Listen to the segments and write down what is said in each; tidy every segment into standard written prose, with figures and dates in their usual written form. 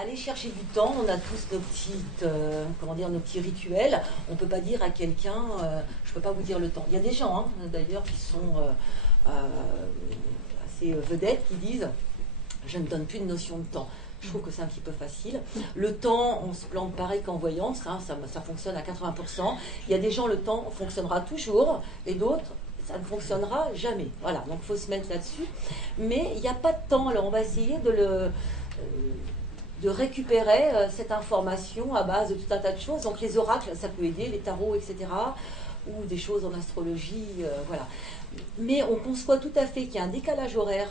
aller chercher du temps, on a tous nos petites, comment dire, nos petits rituels. On ne peut pas dire à quelqu'un, je ne peux pas vous dire le temps. Il y a des gens, hein, d'ailleurs, qui sont assez vedettes, qui disent, je ne donne plus de notion de temps. Je trouve que c'est un petit peu facile. Le temps, on se plante pareil qu'en voyance, hein, ça fonctionne à 80%. Il y a des gens, le temps fonctionnera toujours, et d'autres, ça ne fonctionnera jamais. Voilà, donc il faut se mettre là-dessus. Mais il n'y a pas de temps, alors on va essayer de récupérer cette information à base de tout un tas de choses. Donc les oracles, ça peut aider, les tarots, etc. Ou des choses en astrologie, voilà. Mais on conçoit tout à fait qu'il y a un décalage horaire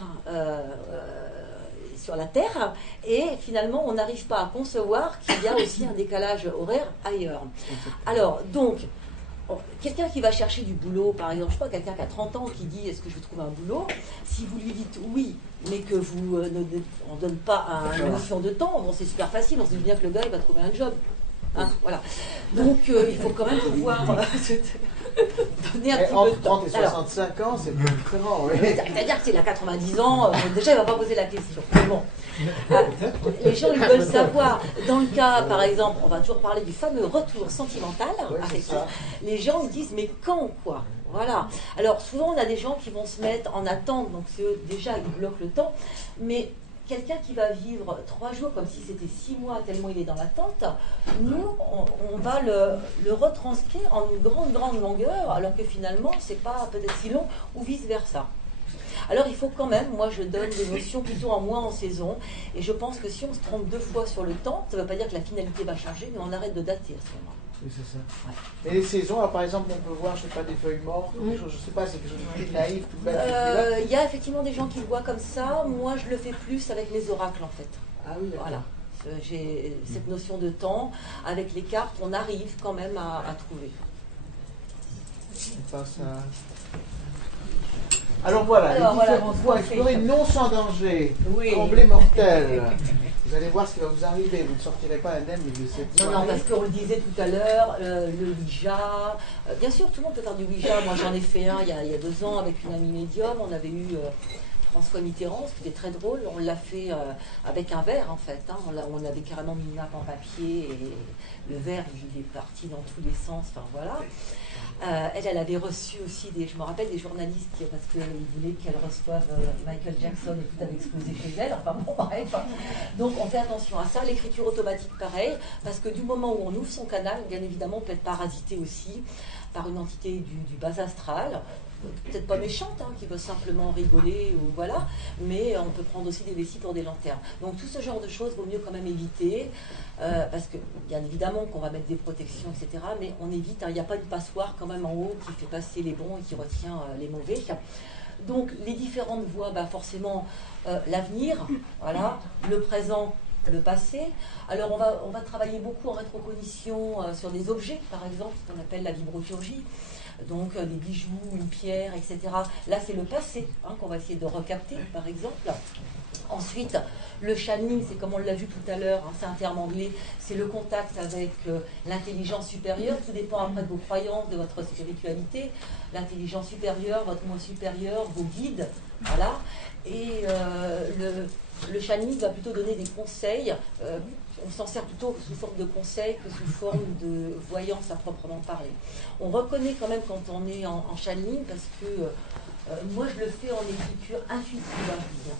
sur la Terre, et finalement on n'arrive pas à concevoir qu'il y a aussi un décalage horaire ailleurs. Alors, donc, quelqu'un qui va chercher du boulot, par exemple, je sais pas, quelqu'un qui a 30 ans qui dit est-ce que je vais trouver un boulot, si vous lui dites oui, mais que vous ne donne pas une notion de temps, bon, c'est super facile, on se dit bien que le gars il va trouver un job. Hein, voilà. Donc il faut quand même pouvoir donner un petit peu de temps. Entre 30 et 65 ans, c'est plus différent. Oui. C'est-à-dire que s'il a 90 ans, déjà il ne va pas poser la question. Mais bon, les gens ils veulent savoir. Dans le cas, par exemple, on va toujours parler du fameux retour sentimental. Les gens ils disent mais quand quoi? Voilà. Alors souvent on a des gens qui vont se mettre en attente, donc déjà ils bloquent le temps, mais quelqu'un qui va vivre 3 jours comme si c'était 6 mois tellement il est dans l'attente, nous, on va le retranscrire en une grande longueur, alors que finalement, c'est pas peut-être si long, ou vice-versa. Alors il faut quand même, moi je donne des notions plutôt en mois, en saison, et je pense que si on se trompe 2 fois sur le temps, ça ne veut pas dire que la finalité va changer, mais on arrête de dater à ce moment-là. Oui, c'est ça. Ouais. Et les saisons, alors, par exemple, on peut voir, je ne sais pas, des feuilles mortes, je ne sais pas, c'est quelque chose de naïf, tout bête. Il y a effectivement des gens qui le voient comme ça. Moi, je le fais plus avec les oracles, en fait. Ah oui, d'accord. Voilà. J'ai cette notion de temps. Avec les cartes, on arrive quand même à trouver. On passe à... Alors voilà, les différentes voies explorées, non sans danger, tremblée mortelle. Vous allez voir ce qui va vous arriver, vous ne sortirez pas indemne de cette soirée. Non, parce qu'on le disait tout à l'heure, le Ouija. Bien sûr, tout le monde peut faire du Ouija. Moi, j'en ai fait un il y a 2 ans avec une amie médium. On avait eu François Mitterrand, c'était très drôle. On l'a fait avec un verre, en fait. Hein. On avait carrément mis une nappe en papier et le verre, il est parti dans tous les sens. Enfin, voilà. Elle avait reçu aussi je me rappelle des journalistes parce qu'ils voulaient qu'elle reçoive Michael Jackson et tout avait explosé chez elle. Enfin bon, bref. Donc on fait attention à ça. L'écriture automatique, pareil, parce que du moment où on ouvre son canal, bien évidemment, on peut être parasité aussi par une entité du bas astral. Peut-être pas méchante, hein, qui veut simplement rigoler, ou voilà, mais on peut prendre aussi des vessies pour des lanternes. Donc tout ce genre de choses, vaut mieux quand même éviter, parce que bien évidemment qu'on va mettre des protections, etc., mais on évite, il n'y a pas une passoire quand même en haut qui fait passer les bons et qui retient les mauvais. Donc les différentes voies, forcément l'avenir, voilà, le présent, le passé. Alors on va travailler beaucoup en rétrocognition sur des objets, par exemple, ce qu'on appelle la vibrochirurgie. Donc des bijoux, une pierre, etc. Là, c'est le passé qu'on va essayer de recapter, par exemple. Ensuite, le channeling, c'est comme on l'a vu tout à l'heure, c'est un terme anglais, c'est le contact avec l'intelligence supérieure. Tout dépend après de vos croyances, de votre spiritualité. L'intelligence supérieure, votre moi supérieur, vos guides, voilà. Et le channeling va plutôt donner des conseils. On s'en sert plutôt sous forme de conseils que sous forme de voyance à proprement parler. On reconnaît quand même quand on est en channeling parce que moi je le fais en écriture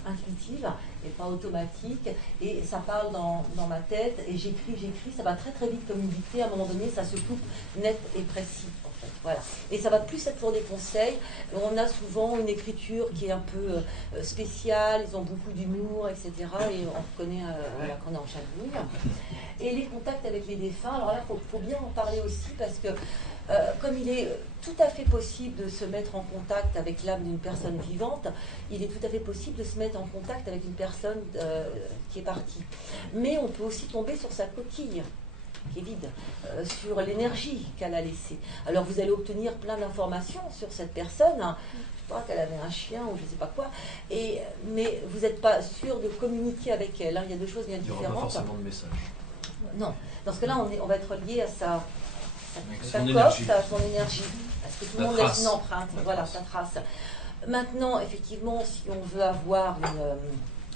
intuitive et pas automatique, et ça parle dans ma tête et j'écris, ça va très très vite comme une dictée, à un moment donné ça se coupe net et précis en fait, voilà. Et ça va plus être pour des conseils. On a souvent une écriture qui est un peu spéciale, ils ont beaucoup d'humour, etc. Et on reconnaît voilà, qu'on est en channeling. Et les contacts avec les défunts, alors là, il faut bien en parler aussi parce que comme il est tout à fait possible de se mettre en contact avec l'âme d'une personne vivante, il est tout à fait possible de se mettre en contact avec une personne qui est partie. Mais on peut aussi tomber sur sa coquille, qui est vide, sur l'énergie qu'elle a laissée. Alors vous allez obtenir plein d'informations sur cette personne, je sais pas, qu'elle avait un chien ou je ne sais pas quoi, mais vous n'êtes pas sûr de communiquer avec elle. Il y a 2 choses bien différentes. Il n'y aura pas forcément de message. Non, dans ce cas-là, on va être lié à sa coque, à son énergie, parce que tout le monde laisse une empreinte, voilà, sa trace. Maintenant, effectivement, si on veut avoir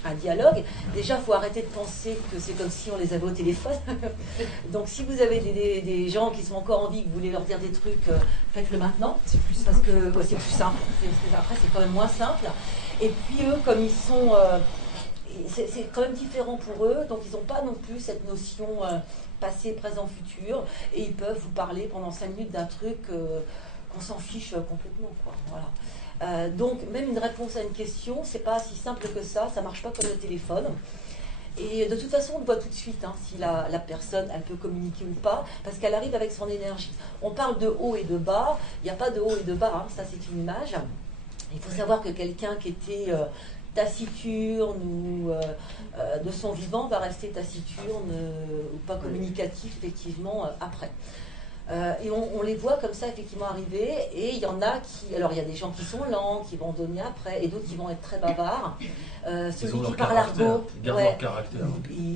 un dialogue. Déjà, il faut arrêter de penser que c'est comme si on les avait au téléphone. Donc, si vous avez des gens qui sont encore en vie, que vous voulez leur dire des trucs, faites-le maintenant. Parce que c'est plus simple. Après, c'est quand même moins simple. Et puis, eux, comme ils sont... c'est quand même différent pour eux. Donc, ils n'ont pas non plus cette notion passé, présent, futur. Et ils peuvent vous parler pendant 5 minutes d'un truc qu'on s'en fiche complètement, quoi. Voilà. Donc, même une réponse à une question, c'est pas si simple que ça marche pas comme le téléphone. Et de toute façon, on le voit tout de suite, hein, si la personne, elle peut communiquer ou pas, parce qu'elle arrive avec son énergie. On parle de haut et de bas, il n'y a pas de haut et de bas, hein, ça c'est une image. Il faut savoir que quelqu'un qui était taciturne ou de son vivant va rester taciturne ou pas communicatif, effectivement, après. Et on les voit comme ça effectivement arriver, et il y en a qui, alors il y a des gens qui sont lents, qui vont donner après, et d'autres qui vont être très bavards. Celui qui parle argot, ils gardent leur caractère.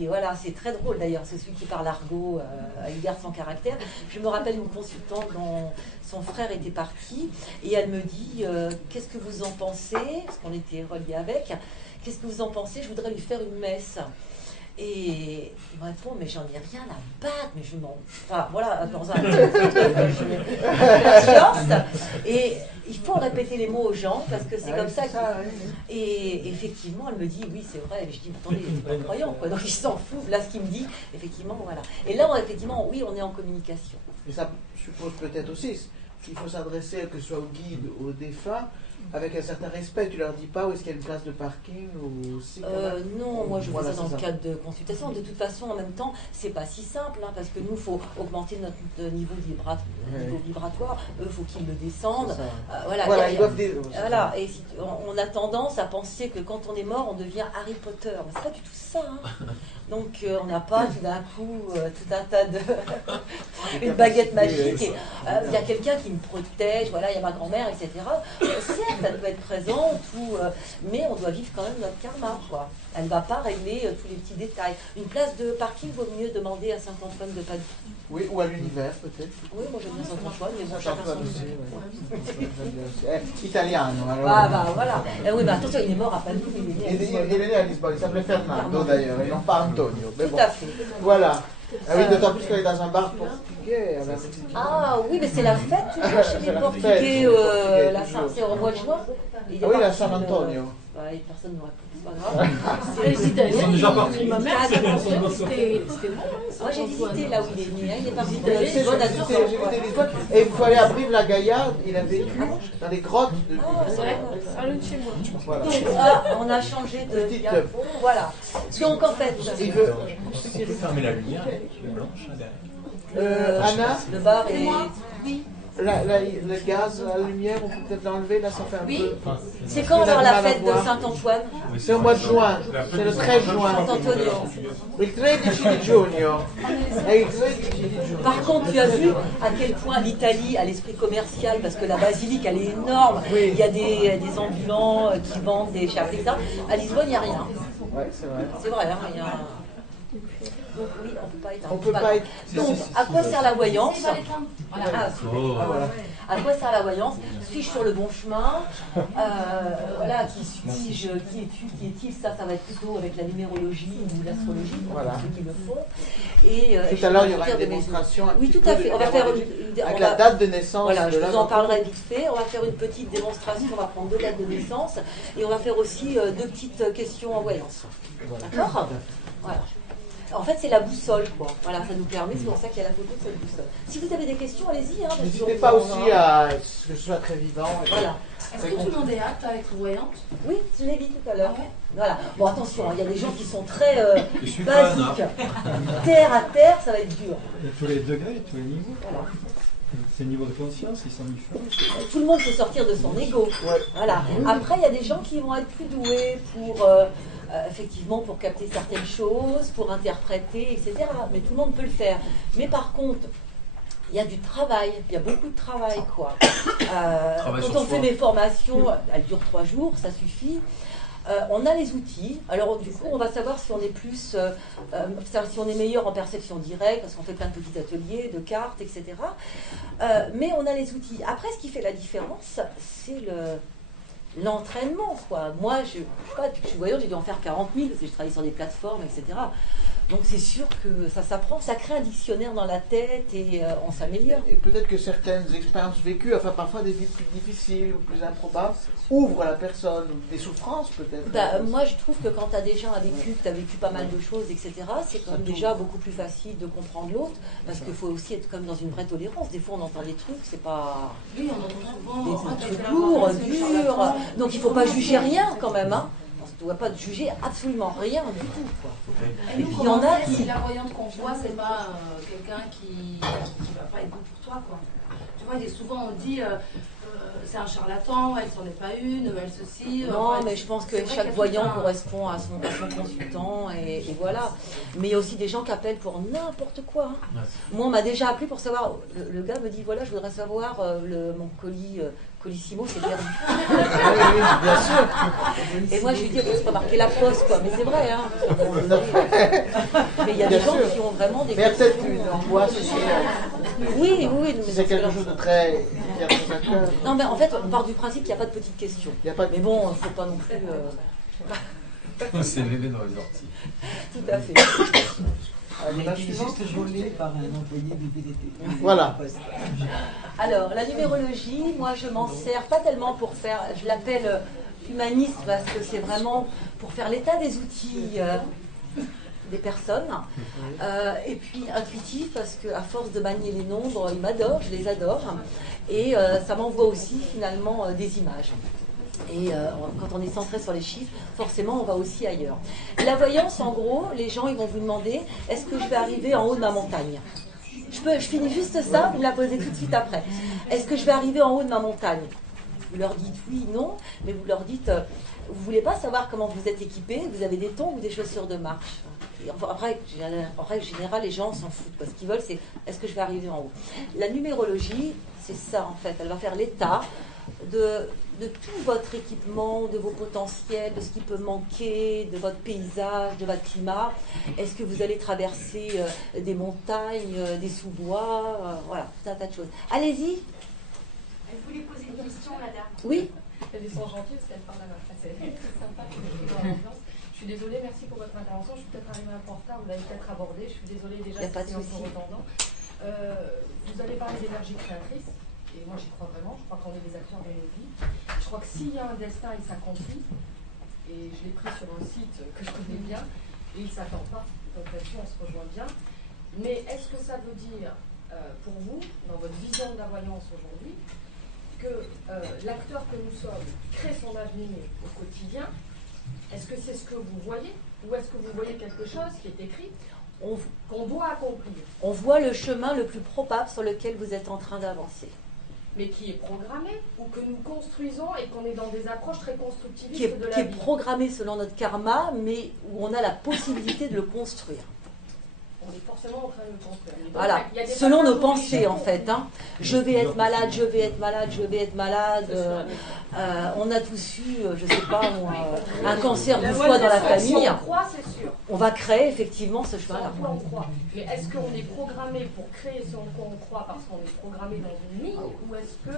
Voilà, c'est très drôle d'ailleurs, c'est celui qui parle argot, il garde son caractère. Je me rappelle une consultante dont son frère était parti, et elle me dit qu'est-ce que vous en pensez, parce qu'on était reliés avec, qu'est-ce que vous en pensez, je voudrais lui faire une messe. Et il me répond, mais j'en ai rien à battre, mais je m'en... Enfin, voilà, dans un silence. Et il faut répéter les mots aux gens, parce que c'est comme ça. Et effectivement, elle me dit, oui, c'est vrai. Et je dis, attendez, je ne suis pas croyant, quoi. Donc, il s'en fout. Là, ce qu'il me dit, effectivement, voilà. Et là, effectivement, oui, on est en communication. Et ça suppose peut-être aussi qu'il faut s'adresser, que ce soit au guide ou aux défunts, avec un certain respect. Tu leur dis pas où est-ce qu'il y a une place de parking ou si non, moi je fais ça dans le cadre de consultation. De toute façon, en même temps, c'est pas si simple, hein, parce que nous, il faut augmenter notre niveau vibratoire. Eux, il faut qu'ils le descendent. Voilà, ils doivent voilà. Et on a tendance à penser que quand on est mort, on devient Harry Potter. Mais c'est pas du tout ça. Hein. Donc, on n'a pas tout d'un coup tout un tas de... une baguette magique. Il y a quelqu'un qui me protège, voilà, il y a ma grand-mère, etc. Certes, elle peut être présente, mais on doit vivre quand même notre karma, quoi. Elle ne va pas régler tous les petits détails. Une place de parking vaut mieux demander à Saint-Antoine de Padoue. Oui, ou à l'univers, peut-être. Oui, moi j'aime bien Saint-Antoine, mais bon, Saint-Antoine aussi, Italiano. Alors. Voilà. Oui, mais attention, il est mort à Padoue, il est né à Lisbonne. Il s'appelait Fernando, d'ailleurs, et non pas Antonio. Mais tout bon. à fait. Voilà. Ah oui, d'autant plus qu'elle est dans un bar portugais. Ah oui, mais c'est la fête toujours chez les Portugais. C'est au mois de juin. Oui, la San Antonio. Personne ne répond, c'est pas grave. Ils sont déjà partis. Ma mère, c'était bon. Moi j'ai visité là où il est venu, il est parti de J'ai Lisbonne à visité Lisbonne. Et il faut aller à Brive-la-Gaillarde. Il a vécu dans les grottes de Allons chez moi. Voilà. On a changé de Petite Japon, voilà. Donc en fait, Il veut. Tu peux fermer la lumière, elle est blanche derrière. Anna, le bar est... Oui. le gaz, la lumière, on peut peut-être l'enlever, là ça fait un peu... C'est quand alors la fête de Saint-Antoine? C'est au mois de juin, c'est le 13 juin. Saint-Antonio. Il 13 di giugno. Et il 13 di giugno. Par contre, tu as vu à quel point l'Italie a l'esprit commercial, parce que la basilique, elle est énorme. Oui. Il y a des ambulants qui vendent des chars, etc. À Lisbonne, il n'y a rien. Ouais, c'est vrai. C'est vrai, hein, il y a... Donc oui, on On peut pas être... Donc, à quoi sert la voyance? Voilà. Ah, voilà. À quoi sert la voyance? Suis-je sur le bon chemin? Voilà, qui suis-je? Qui es-tu? Qui est-il? Ça va être plutôt avec la numérologie ou l'astrologie, Voilà. ceux qui le font. Et, Tout à l'heure, il y aura une démonstration. Oui, tout à fait. On va faire avec la date de naissance. Voilà, je vous en parlerai vite fait. On va faire une petite démonstration. On va prendre 2 dates de naissance et on va faire aussi 2 petites questions en voyance. D'accord? Voilà. En fait, c'est la boussole, quoi. Voilà, ça nous permet, c'est pour ça qu'il y a la photo de cette boussole. Si vous avez des questions, allez-y. Hein, n'hésitez pas aussi à ce que ce soit très vivant. Voilà. Est-ce que tout le monde est apte à être voyante? Oui, je l'ai dit tout à l'heure. Ah ouais. Voilà. Bon, attention, il y a des gens qui sont très basiques. Terre à terre, ça va être dur. Il y a tous les degrés, tous les niveaux. Voilà. Ces niveaux de conscience, ils sont différents. Tout le monde peut sortir de son ego. Ouais. Voilà. Après, il y a des gens qui vont être plus doués pour... effectivement pour capter certaines choses, pour interpréter, etc. Mais tout le monde peut le faire. Mais par contre, il y a du travail, il y a beaucoup de travail, quoi. Quand on fait mes formations, elles durent 3 jours, ça suffit. On a les outils. Alors du coup, on va savoir si on est plus, si on est meilleur en perception directe, parce qu'on fait plein de petits ateliers, de cartes, etc. Mais on a les outils. Après, ce qui fait la différence, c'est l'entraînement, quoi. Moi, je sais pas, depuis que je suis voyante, j'ai dû en faire 40 000, parce que je travaille sur des plateformes, etc. Donc c'est sûr que ça s'apprend, ça crée un dictionnaire dans la tête et on s'améliore. Et peut-être que certaines expériences vécues, enfin parfois des vies plus difficiles ou plus improbables, ouvrent à la personne des souffrances peut-être. Bah, moi je trouve que quand tu as déjà vécu, que tu as vécu pas mal de choses, etc., c'est quand même déjà beaucoup plus facile de comprendre l'autre, parce qu'il faut aussi être comme dans une vraie tolérance. Des fois on entend des trucs, c'est pas Oui, on entend des souvent. trucs lourds, durs, donc il faut pas juger rien quand même, hein. On ne doit pas juger absolument rien du tout, quoi. Et Et nous, puis il y en comment a dire qui... si la voyante qu'on voit, c'est pas quelqu'un qui va pas être bon pour toi, quoi. Tu vois, souvent on dit c'est un charlatan, elle s'en est pas une, elle ceci. Non, enfin, mais je pense que c'est vrai chaque qu'il y a voyant tout un- correspond à son consultant et voilà. Mais il y a aussi des gens qui appellent pour n'importe quoi, hein. Ouais. Moi, on m'a déjà appelé pour savoir. Le gars me dit voilà, je voudrais savoir mon colis. Colissimo, c'est perdu. Oui, oui, bien sûr. Et moi, je lui dis, c'est pas marqué la poste, quoi. Mais c'est vrai, hein. Mais il y a Bien des gens sûr. qui ont vraiment des Mais il y a peut-être questions, une angoisse aussi. Oui, mais C'est quelque chose de très. qui est très à cœur. Non, mais en fait, on part du principe qu'il n'y a pas de petites questions. Il y a pas de- Mais bon, faut pas non plus. C'est bébé dans les orties. Tout à fait. Elle a été juste volée par un employé du PDT. Voilà. Alors, la numérologie, moi, je m'en sers pas tellement pour faire. Je l'appelle humaniste parce que c'est vraiment pour faire l'état des outils des personnes. Et puis intuitif parce qu'à force de manier les nombres, ils m'adorent, je les adore. Et ça m'envoie aussi finalement des images. Et quand on est centré sur les chiffres, forcément, on va aussi ailleurs. La voyance, en gros, les gens, ils vont vous demander, est-ce que je vais arriver en haut de ma montagne ? Je finis juste ça, vous me la posez tout de suite après. Est-ce que je vais arriver en haut de ma montagne ? Vous leur dites oui, non, mais vous leur dites, vous ne voulez pas savoir comment vous êtes équipé, vous avez des tongs ou des chaussures de marche. Et enfin, après, en règle générale, les gens s'en foutent. Ce qu'ils veulent, c'est est-ce que je vais arriver en haut ? La numérologie, c'est ça en fait. Elle va faire l'état de tout votre équipement, de vos potentiels, de ce qui peut manquer, de votre paysage, de votre climat. Est-ce que vous allez traverser des montagnes, des sous-bois, voilà, tout un tas de choses. Allez-y. Elle voulait poser une question, la dame. Oui. Elles sont gentilles parce qu'elles parlent à ma face. C'est sympa que je suis dans l'ambiance. Je suis désolée, merci pour votre intervention. Je suis peut-être arrivée un peu en retard, vous l'avez peut-être abordé. Je suis désolée déjà Y a pas de si c'est un souci. peu redondant. Vous avez parlé d'énergie créatrice, et moi j'y crois vraiment. Je crois qu'on est des acteurs de nos vies. Je crois que s'il y a un destin, il s'accomplit. Et je l'ai pris sur un site que je connais bien, et il ne s'attend pas. Donc là-dessus, on se rejoint bien. Mais est-ce que ça veut dire, pour vous, dans votre vision de la voyance aujourd'hui, que l'acteur que nous sommes crée son avenir au quotidien? Est-ce que c'est ce que vous voyez? Ou est-ce que vous voyez quelque chose qui est écrit, qu'on doit accomplir, On voit le chemin le plus probable sur lequel vous êtes en train d'avancer. mais qui est programmé, ou que nous construisons et qu'on est dans des approches très Qui constructivistes est, de qui la est vie? programmé selon notre karma, mais où on a la possibilité de le construire. On est forcément en train de le construire. Mais donc, Voilà, il y a des selon nos passages pensées obligés en pour- fait, hein. Je vais être malade, je vais être malade, je vais être malade. On a tous eu, je sais pas, moi, un cancer La du foie dans la voyance, si famille. on croit, c'est sûr. On va créer effectivement ce Ce chemin-là. en quoi on croit. Mais est-ce qu'on est programmé pour créer ce en quoi on croit parce qu'on est programmé dans une ligne, ou est-ce que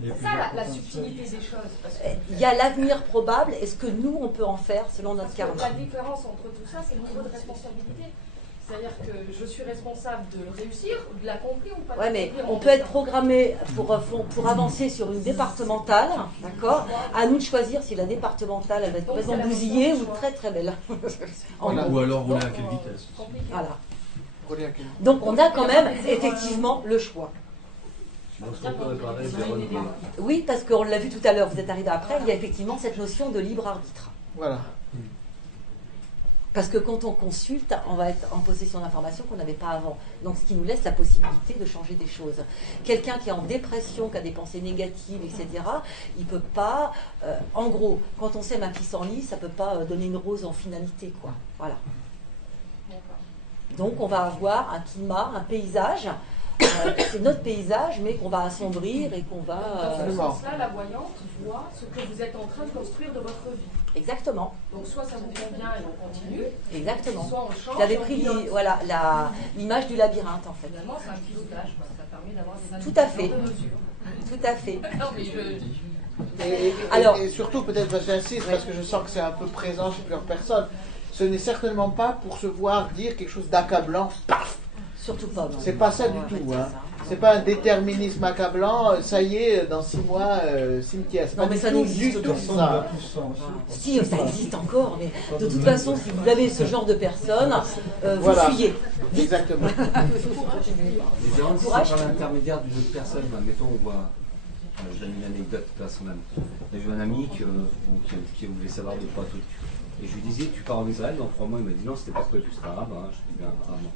Il y a c'est ça plusieurs la potentiels. subtilité des choses? Parce que, Il y a l'avenir probable et ce que nous, on peut en faire selon notre parce que karma. la différence entre tout ça, c'est le niveau de responsabilité. C'est-à-dire que je suis responsable de le réussir, de l'accomplir ou pas de Ouais, mais l'accomplir. on peut être programmé pour avancer sur une départementale, d'accord? À nous de choisir si la départementale, elle va être Donc, complètement c'est la bousillée notion ou de choix. très très belle. En Voilà. gros. Ou alors rouler à Donc, quelle vitesse? compliqué. Voilà. Prenez un calme. Donc on a quand même effectivement le choix. Donc, ce qu'on peut réparer, c'est renouveler. Oui, parce qu'on l'a vu tout à l'heure, vous êtes arrivé après, il y a effectivement cette notion de libre arbitre. Voilà. Parce que quand on consulte, on va être en possession d'informations qu'on n'avait pas avant. Donc ce qui nous laisse la possibilité de changer des choses. Quelqu'un qui est en dépression, qui a des pensées négatives, etc., il ne peut pas... en gros, quand on sème un pissenlit, ça ne peut pas donner une rose en finalité, quoi. Voilà. Donc on va avoir un climat, un paysage. C'est notre paysage, mais qu'on va assombrir et qu'on va... Dans ce Absolument. sens-là, la voyante voit ce que vous êtes en train de construire de votre vie. Exactement, Donc soit ça vous convient et on continue, exactement. soit on change. J'avais on pris pilote. voilà, l'image du labyrinthe, en fait. Finalement, c'est un pilotage, quoi. Ça permet d'avoir des Tout à fait. indicateurs de mesure. Tout à fait. Non, mais Et surtout, peut-être, j'insiste, parce que je sens que c'est un peu présent chez plusieurs personnes, ce n'est certainement pas pour se voir dire quelque chose d'accablant, paf. Surtout pas. C'est pas ça du tout. Hein. C'est pas un déterminisme accablant, ça y est, dans 6 mois, cimetière. Non, mais ça n'existe pas. Ça. Si, ça existe encore, mais de toute façon, si vous avez ce genre de personnes, vous Voilà. fuyez. Exactement. Les erreurs, si c'est par l'intermédiaire d'une autre personne, bah, mettons, on voit, j'ai une anecdote personnelle. J'ai vu un ami qui voulait savoir 2-3 trucs. Et je lui disais, tu pars en Israël, dans 3 mois, il m'a dit non, c'était pas prévu, c'était arabe. Hein. Je dis bien, ah non.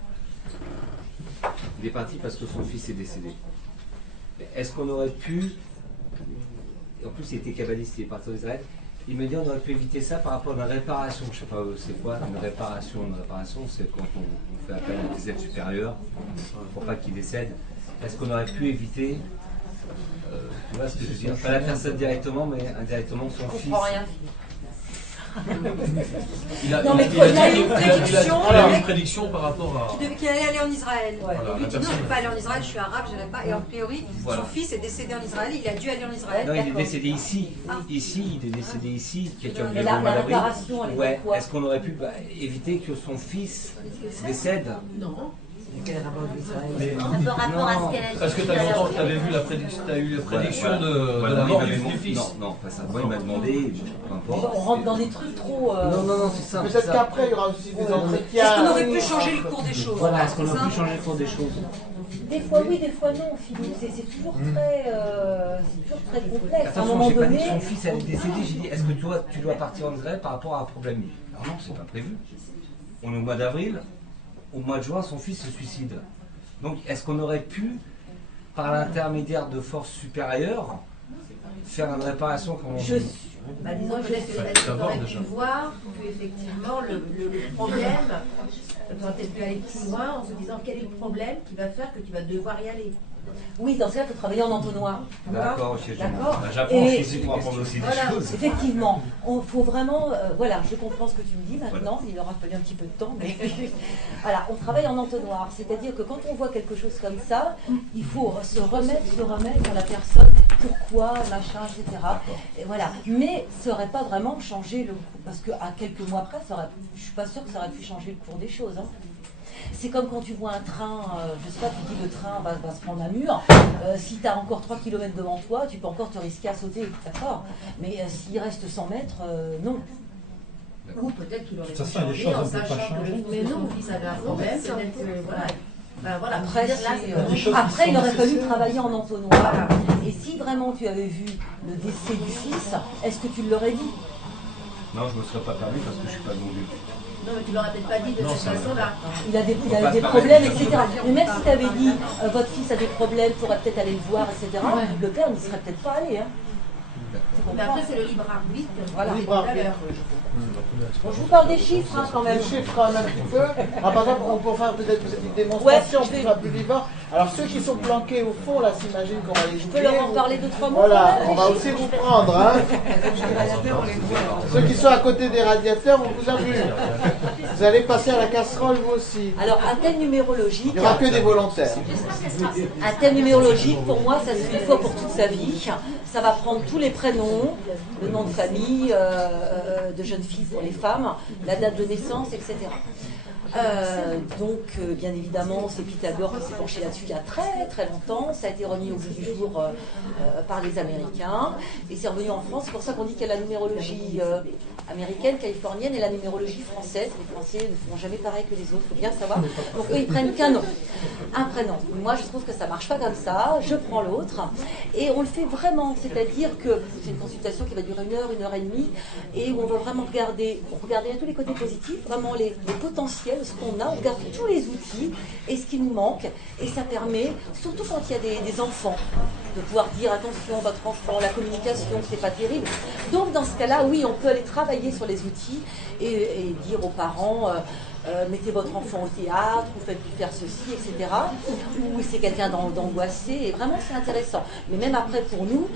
Il est parti parce que son fils est décédé. Est-ce qu'on aurait pu, en plus il était kabbaliste, il est parti en Israël, il me dit on aurait pu éviter ça par rapport à une réparation. Je ne sais pas c'est quoi, une réparation. Une réparation, c'est quand on fait appel à des aides supérieures pour pas qu'il décède. Est-ce qu'on aurait pu éviter, tu vois ce que je veux dire, pas la personne directement, mais indirectement son fils. Je comprends rien. Il a une prédiction par rapport à... Qu'il allait aller en Israël. Voilà, Et lui la dit non, je ne personne. vais pas aller en Israël, je suis arabe, je n'aime pas. Et a priori, Voilà. son fils est décédé en Israël, il a dû aller en Israël. Non, il est décédé ici. Ici, il est décédé ici. Quelqu'un Mais la réparation, elle est ouais. quoi? Est-ce qu'on aurait pu éviter que son fils décède? Non. Quel rapport avec Israël? Mais- rapport à ce qu'elle a dit. Parce que tu avais vu la prédiction, as eu la prédiction de la mort du fils. Non, pas ça. Moi, il m'a demandé, peu importe. On rentre dans des trucs trop. Non, c'est ça. Peut-être qu'après, il y aura aussi des entretiens. Est-ce qu'on aurait pu changer le cours des choses? Voilà, est-ce qu'on C'est aurait pu ça changer le cours des choses? Des fois oui, des fois non, Philippe. C'est toujours très complexe. À un Attention, moment j'ai pas dit donné. que son fils allait décéder, j'ai dit est-ce que toi, tu dois partir en Israël par rapport à un problème? Alors non, c'est pas prévu. On est au mois d'avril, au mois de juin, son fils se suicide. Donc, est-ce qu'on aurait pu, par l'intermédiaire de forces supérieures, faire une réparation comme on dit? Bah, disons peut-être qu'elle aurait pu voir qu'effectivement le problème, quand elle peut aller plus loin en se disant quel est le problème qui va faire que tu vas devoir y aller. Oui, dans ce cas, il faut travailler en entonnoir. D'accord, ok, D'accord. j'apprends Et- aussi pour apprendre aussi des Voilà, choses. effectivement, il faut vraiment, voilà, je comprends ce que tu me dis maintenant, il aura fallu un petit peu de temps, mais voilà, on travaille en entonnoir, c'est-à-dire que quand on voit quelque chose comme ça, il faut se remettre dans la personne, pourquoi, machin, etc. Et voilà, mais ça n'aurait pas vraiment changé le cours, parce qu'à quelques mois après, je ne suis pas sûre que ça aurait pu changer le cours des choses. Hein. C'est comme quand tu vois un train, je sais pas, tu dis le train va se prendre un mur. Si tu as encore 3 km devant toi, tu peux encore te risquer à sauter, d'accord. Mais s'il reste 100 mètres, non. Ou peut-être qu'il aurait De toute pu façon, les changer choses en ne peuvent pas sachant que changer. mais non, mon fils avait un problème, peut-être que voilà. Ben voilà, Après, là, des choses après qui il sont aurait fallu nécessaires. travailler en entonnoir. Et si vraiment tu avais vu le décès du fils, est-ce que tu l'aurais dit? Non, je me serais pas permis parce que je suis pas bon Dieu. non, mais tu l'aurais peut-être pas dit de cette façon-là. Il a des On passe des par problèmes, la etc. Mais même si tu avais dit votre fils a des problèmes, tu aurais peut-être allé le voir, etc. Le père n'y serait peut-être pas allé. Hein. Mais après, c'est le libre arbitre. Voilà. Tout Libre à arbitre, l'heure. oui, je comprends. Bon, je vous parle des chiffres hein, quand même. Les chiffres quand même un petit peu. Alors, par exemple, on peut faire peut-être une petite démonstration Ouais, pour faire plus vivant. Alors ceux qui sont planqués au fond, là, s'imaginent qu'on va les Je peux leur en jouer. parler 2-3 mots. Voilà, quand même, on va les aussi chiffres. vous prendre. Hein. Ceux qui sont à côté des radiateurs, on vous a vu. Vous allez passer à la casserole vous aussi. Alors, un thème numérologique. Il n'y aura que des volontaires. Un thème numérologique, pour moi, ça se fait une fois pour toute sa vie. Ça va prendre tous les prénoms, le nom de famille, de jeunes filles pour les femmes, la date de naissance, etc. Bien évidemment, c'est Pythagore qui s'est penché là-dessus il y a très très longtemps. Ça a été remis au bout du jour par les Américains. Et c'est revenu en France. C'est pour ça qu'on dit qu'il y a la numérologie américaine, californienne et la numérologie française. Les Français ne font jamais pareil que les autres, il faut bien savoir. Donc eux, ils prennent qu'un nom, un prénom. Moi, je trouve que ça marche pas comme ça. Je prends l'autre. Et on le fait vraiment. C'est-à-dire que c'est une consultation qui va durer 1 heure et demie. Et où on va vraiment regarder tous les côtés positifs, vraiment les potentiels, ce qu'on a. On regarde tous les outils et ce qui nous manque. Et ça permet, surtout quand il y a des enfants, de pouvoir dire attention, votre enfant, la communication, c'est pas terrible. Donc dans ce cas-là, oui, on peut aller travailler sur les outils et dire aux parents mettez votre enfant au théâtre, ou faites-lui faire ceci, etc. Ou c'est quelqu'un d'angoissé, et vraiment c'est intéressant. Mais même après pour nous,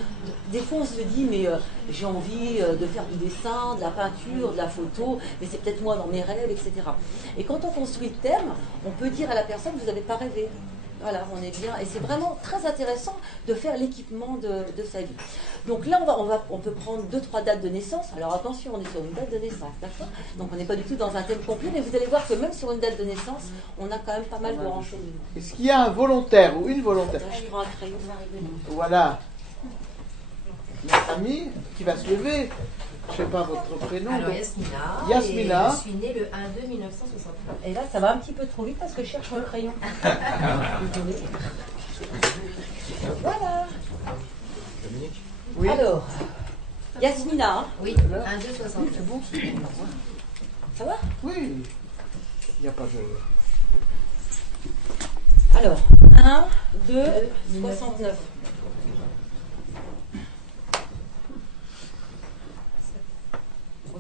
des fois on se dit mais j'ai envie de faire du dessin, de la peinture, de la photo, mais c'est peut-être moi dans mes rêves, etc. Et quand on construit le thème, on peut dire à la personne vous n'avez pas rêvé. Voilà, on est bien. Et c'est vraiment très intéressant de faire l'équipement de sa vie. Donc là, on peut prendre 2-3 dates de naissance. Alors attention, on est sur une date de naissance, d'accord? Donc on n'est pas du tout dans un thème complet, mais vous allez voir que même sur une date de naissance, on a quand même pas mal de renseignements. Est-ce qu'il y a un volontaire ou une volontaire? Je prends un crayon. Voilà. Notre amie qui va se lever. Je ne sais pas votre prénom. Alors donc. Yasmina. Yasmina. Et je suis née le 1-2 1963. Et là, ça va un petit peu trop vite parce que je cherche mon crayon. Voilà. Oui. Alors, Yasmina. Hein? Oui, 1-2 63. C'est bon. Ça va? Oui. Il n'y a pas de... Alors, 1, 2, 69.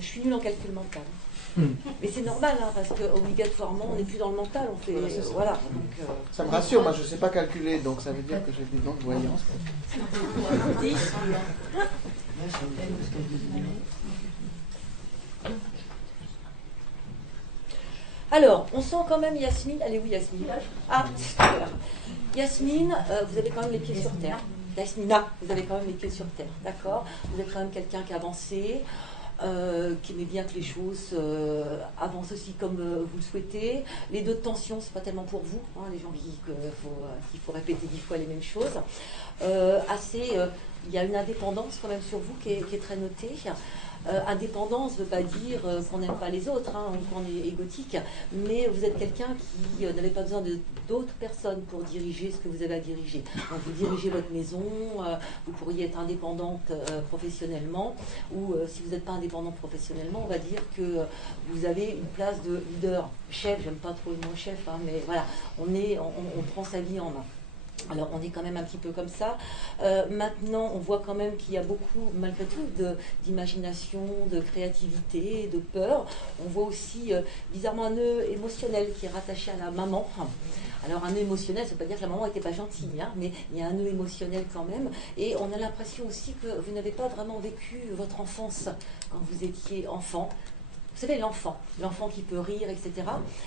Je suis nulle en calcul mental. Mais c'est normal, hein, parce qu'obligatoirement, on n'est plus dans le mental. On fait, voilà, donc, Ça me rassure, moi je ne sais pas calculer, donc ça veut dire que j'ai des dons de voyance. Alors, on sent quand même Yasmine. Elle est où Yasmine? Ah, voilà. Yasmine, vous avez quand même les pieds sur terre. Yasmina, vous avez quand même les pieds sur terre, d'accord? Vous êtes quand même quelqu'un qui a avancé. Qui aimait bien que les choses avancent aussi comme vous le souhaitez. Les 2 de tension, c'est pas tellement pour vous, hein, les gens qu'il faut répéter 10 fois les mêmes choses. Il y a une indépendance quand même sur vous qui est très notée. Indépendance ne veut pas dire qu'on n'aime pas les autres, hein, ou qu'on est égotique, mais vous êtes quelqu'un qui n'avait pas besoin d'autres personnes pour diriger ce que vous avez à diriger. Donc vous dirigez votre maison, vous pourriez être indépendante professionnellement, ou si vous n'êtes pas indépendante professionnellement, on va dire que vous avez une place de leader. Chef, j'aime pas trop le mot chef, hein, mais voilà, on prend sa vie en main. Alors on est quand même un petit peu comme ça. Maintenant, on voit quand même qu'il y a beaucoup, malgré tout, d'imagination, de créativité, de peur. On voit aussi, bizarrement, un nœud émotionnel qui est rattaché à la maman. Alors un nœud émotionnel, ça ne veut pas dire que la maman n'était pas gentille, hein, mais il y a un nœud émotionnel quand même. Et on a l'impression aussi que vous n'avez pas vraiment vécu votre enfance quand vous étiez enfant. Vous savez, l'enfant qui peut rire, etc.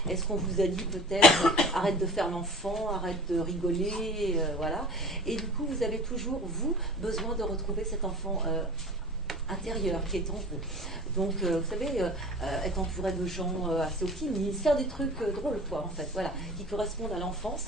Est-ce qu'on vous a dit peut-être arrête de faire l'enfant, arrête de rigoler, voilà. Et du coup, vous avez toujours, vous, besoin de retrouver cet enfant intérieur qui est en vous. Donc, vous savez, être entouré de gens assez optimistes, faire des trucs drôles, quoi, en fait, voilà, qui correspondent à l'enfance.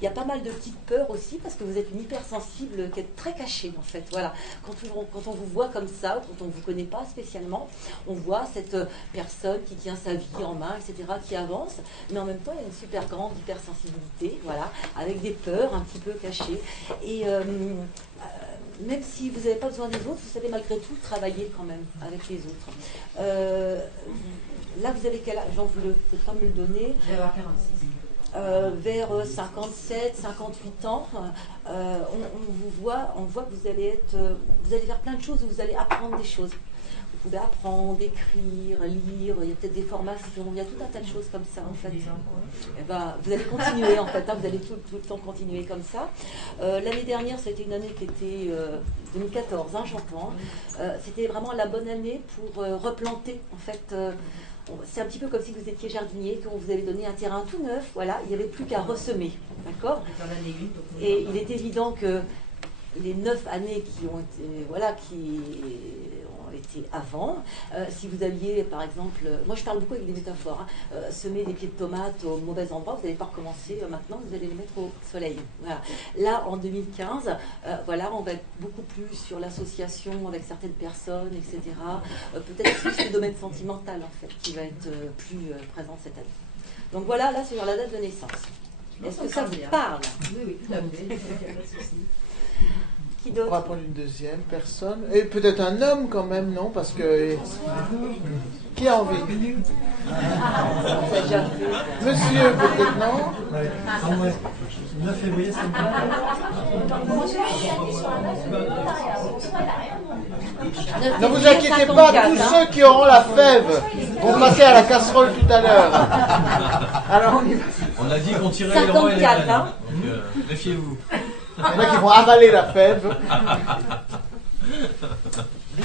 Il y a pas mal de petites peurs aussi, parce que vous êtes une hypersensible qui est très cachée, en fait, voilà. Quand on vous voit comme ça, ou quand on ne vous connaît pas spécialement, on voit cette personne qui tient sa vie en main, etc., qui avance, mais en même temps, il y a une super grande hypersensibilité, voilà, avec des peurs un petit peu cachées. Et même si vous n'avez pas besoin des autres, vous savez malgré tout travailler quand même avec les autres. Là, vous avez quel âge? Jean, vous ne pouvez pas me le donner. Je vais avoir 46. Vers 57, 58 ans, on voit que vous allez faire plein de choses, où vous allez apprendre des choses. Vous pouvez apprendre, écrire, lire, il y a peut-être des formations, il y a tout un tas de choses comme ça en fait. Et ben, vous allez continuer en fait, hein, vous allez tout le temps continuer comme ça. L'année dernière, c'était une année qui était 2014, hein, j'entends. C'était vraiment la bonne année pour replanter en fait. C'est un petit peu comme si vous étiez jardinier, qu'on vous avait donné un terrain tout neuf, voilà, il n'y avait plus qu'à ressemer, d'accord? Et il est évident que les 9 années qui ont été, voilà, qui ont été avant, si vous aviez, par exemple, moi je parle beaucoup avec des métaphores, hein, semer des pieds de tomates au mauvais endroit, vous n'allez pas recommencer maintenant, vous allez les mettre au soleil. Voilà. Là, en 2015, voilà, on va être beaucoup plus sur l'association avec certaines personnes, etc. Peut-être plus le domaine sentimental, en fait, qui va être plus présent cette année. Donc voilà, là, c'est sur la date de naissance. Est-ce que ça vous parle? Oui, oui, tout à fait, il n'y a pas de souci. Qui On d'autre? va prendre une deuxième personne. Et peut-être un homme quand même, non? Parce que... Qui a envie? Monsieur, peut-être non? 9 février, c'est Ne vous inquiétez pas, tous ceux qui auront la fève vont passer à la casserole tout à l'heure. Alors on y va. On a dit qu'on tirait les rois et les 54, reines. hein. Donc, méfiez-vous. Il y en a qui vont avaler la fève. 2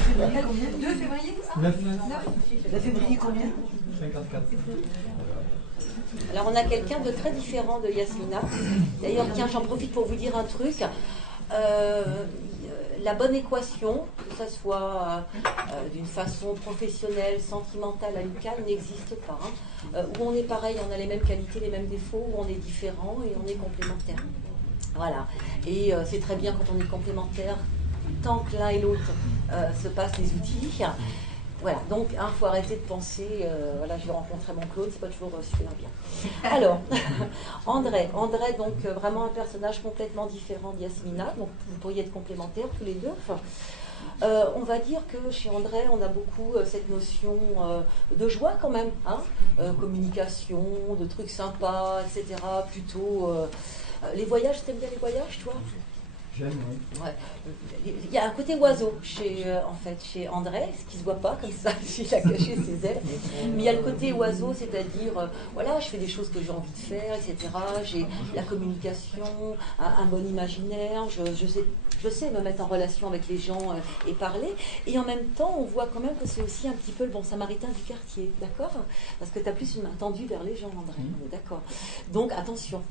février, ça 9 La février combien? 54. Alors on a quelqu'un de très différent de Yasmina. D'ailleurs, tiens, j'en profite pour vous dire un truc. La bonne équation, que ce soit d'une façon professionnelle, sentimentale, amicale, n'existe pas. Où on est pareil, on a les mêmes qualités, les mêmes défauts, où on est différent et on est complémentaire. Voilà. Et c'est très bien quand on est complémentaire, tant que l'un et l'autre se passent les outils. Voilà, donc il faut arrêter de penser, voilà, je vais rencontrer mon clone, c'est pas toujours super bien. Alors, André, donc vraiment un personnage complètement différent de Yasmina, donc vous pourriez être complémentaires tous les deux. On va dire que chez André, on a beaucoup cette notion de joie quand même, hein, communication, de trucs sympas, etc. Plutôt, les voyages, t'aimes bien les voyages, toi ? J'aime, oui. Ouais. Il y a un côté oiseau chez André, ce qui ne se voit pas comme ça, il a caché ses ailes. Mais il y a le côté oiseau, c'est-à-dire, voilà, je fais des choses que j'ai envie de faire, etc. J'ai la communication, un bon imaginaire, je sais me mettre en relation avec les gens et parler. Et en même temps, on voit quand même que c'est aussi un petit peu le bon samaritain du quartier, d'accord ? Parce que tu as plus une main tendue vers les gens, André, on est d'accord. Donc attention,